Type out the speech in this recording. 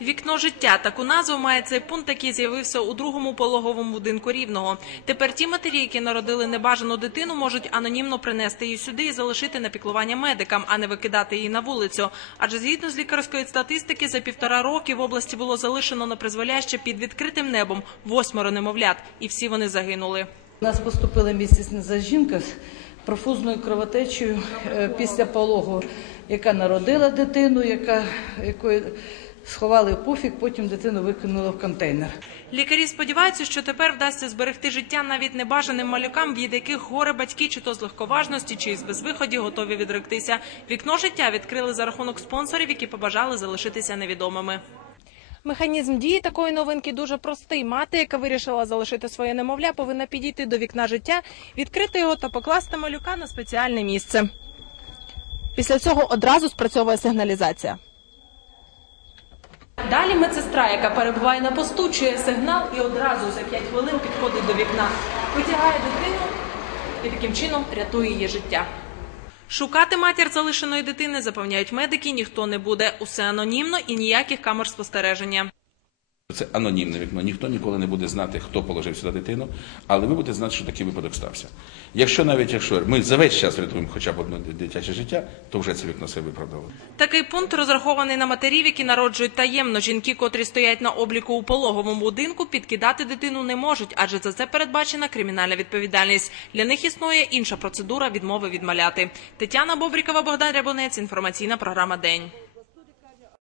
Вікно життя таку назву має цей пункт, який з'явився у другому пологовому будинку рівного. Тепер ті матері, які народили небажану дитину, можуть анонімно принести її сюди і залишити на піклування медикам, а не викидати її на вулицю. Адже згідно з лікарської статистики, за півтора роки в області було залишено на призволяще під відкритим небом восьмеро немовлят, і всі вони загинули. У нас поступила назад жінка з профузною кровотечею е, після пологу, яка народила дитину, яка, якої сховали в пуфік, потім дитину викинули в контейнер. Лікарі сподіваються, що тепер вдасться зберегти життя навіть небажаним малюкам, від яких горе батьки чи то з легковажності, чи із безвиході готові відректися. Вікно життя відкрили за рахунок спонсорів, які побажали залишитися невідомими. Механізм дії такої новинки дуже простий. Мати, яка вирішила залишити своє немовля, повинна підійти до вікна життя, відкрити його та покласти малюка на спеціальне місце. Після цього одразу спрацьовує сигналізація. Далі медсестра, яка перебуває на посту, чує сигнал і одразу за 5 хвилин підходить до вікна, витягає дитину і таким чином рятує її життя. Шукати матір залишеної дитини, запевняють медики, ніхто не буде. Усе анонімно і ніяких камер спостереження. Це анонімне вікно. Ніхто ніколи не буде знати, хто положив сюди дитину, але ви будете знати, що такий випадок стався. Якщо навіть якщо ми за весь час рятуємо хоча б одне дитяче життя, то вже це вікно себе виправдало. Такий пункт розрахований на матерів, які народжують таємно. Жінки, котрі стоять на обліку у пологовому будинку, підкидати дитину не можуть, адже за це передбачена кримінальна відповідальність. Для них існує інша процедура відмови від маляти. Тетяна Бобрікова, Богдан Рябонець. Інформаційна програма День.